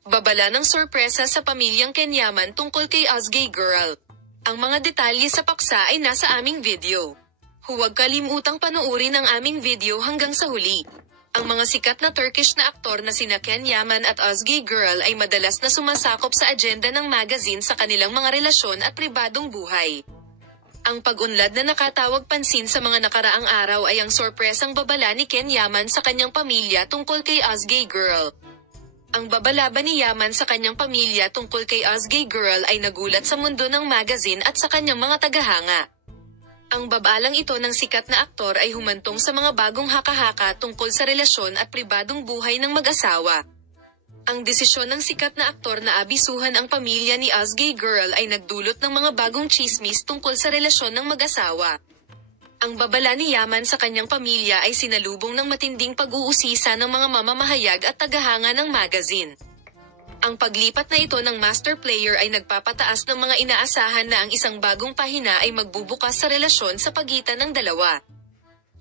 Babala ng sorpresa sa pamilyang Kenyaman tungkol kay Ozgay Girl. Ang mga detalye sa paksa ay nasa aming video. Huwag kalimutang panoorin ang aming video hanggang sa huli. Ang mga sikat na Turkish na aktor na sina Kenyaman at Ozgay Girl ay madalas na sumasakop sa agenda ng magazine sa kanilang mga relasyon at pribadong buhay. Ang pag-unlad na nakatawag pansin sa mga nakaraang araw ay ang sorpresang babala ni Kenyaman sa kanyang pamilya tungkol kay Ozgay Girl. Ang babala ba ni Yaman sa kanyang pamilya tungkol kay Ozgay Girl ay nagulat sa mundo ng magazine at sa kanyang mga tagahanga. Ang babalang ito ng sikat na aktor ay humantong sa mga bagong haka-haka tungkol sa relasyon at pribadong buhay ng mag-asawa. Ang desisyon ng sikat na aktor na abisuhan ang pamilya ni Ozgay Girl ay nagdulot ng mga bagong chismis tungkol sa relasyon ng mag-asawa. Ang babala ni Yaman sa kanyang pamilya ay sinalubong ng matinding pag-uusisa ng mga mamamahayag at tagahanga ng magazine. Ang paglipat na ito ng master player ay nagpapataas ng mga inaasahan na ang isang bagong pahina ay magbubukas sa relasyon sa pagitan ng dalawa.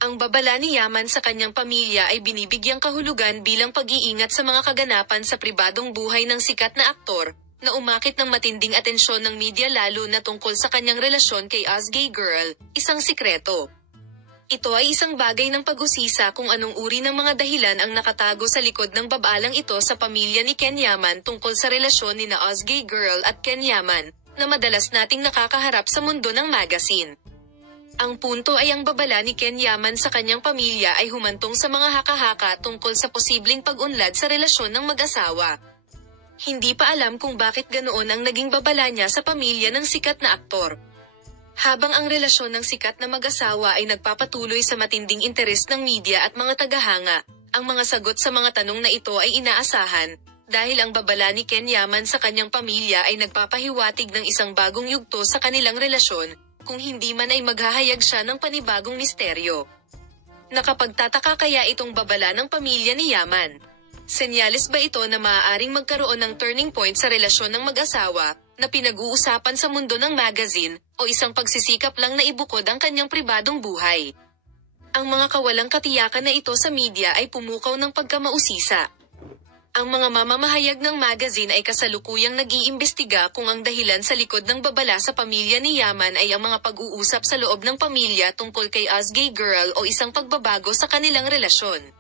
Ang babala ni Yaman sa kanyang pamilya ay binibigyang kahulugan bilang pag-iingat sa mga kaganapan sa pribadong buhay ng sikat na aktor, na umakit ng matinding atensyon ng media lalo na tungkol sa kanyang relasyon kay Ozgay Girl, isang sikreto. Ito ay isang bagay ng pag-usisa kung anong uri ng mga dahilan ang nakatago sa likod ng babalang ito sa pamilya ni Kenyaman tungkol sa relasyon ni na Ozgay Girl at Kenyaman, na madalas nating nakakaharap sa mundo ng magazine. Ang punto ay ang babala ni Kenyaman sa kanyang pamilya ay humantong sa mga haka-haka tungkol sa posibleng pag-unlad sa relasyon ng mag-asawa. Hindi pa alam kung bakit ganoon ang naging babala niya sa pamilya ng sikat na aktor. Habang ang relasyon ng sikat na mag-asawa ay nagpapatuloy sa matinding interes ng media at mga tagahanga, ang mga sagot sa mga tanong na ito ay inaasahan, dahil ang babala ni Kenyaman sa kanyang pamilya ay nagpapahiwatig ng isang bagong yugto sa kanilang relasyon, kung hindi man ay maghahayag siya ng panibagong misteryo. Nakapagtataka kaya itong babala ng pamilya ni Yaman? Senyales ba ito na maaaring magkaroon ng turning point sa relasyon ng mag-asawa, na pinag-uusapan sa mundo ng magazine, o isang pagsisikap lang na ibukod ang kanyang pribadong buhay? Ang mga kawalang katiyakan na ito sa media ay pumukaw ng pagkamausisa. Ang mga mamamahayag ng magazine ay kasalukuyang nag-iimbestiga kung ang dahilan sa likod ng babala sa pamilya ni Yaman ay ang mga pag-uusap sa loob ng pamilya tungkol kay Ozgay Girl o isang pagbabago sa kanilang relasyon.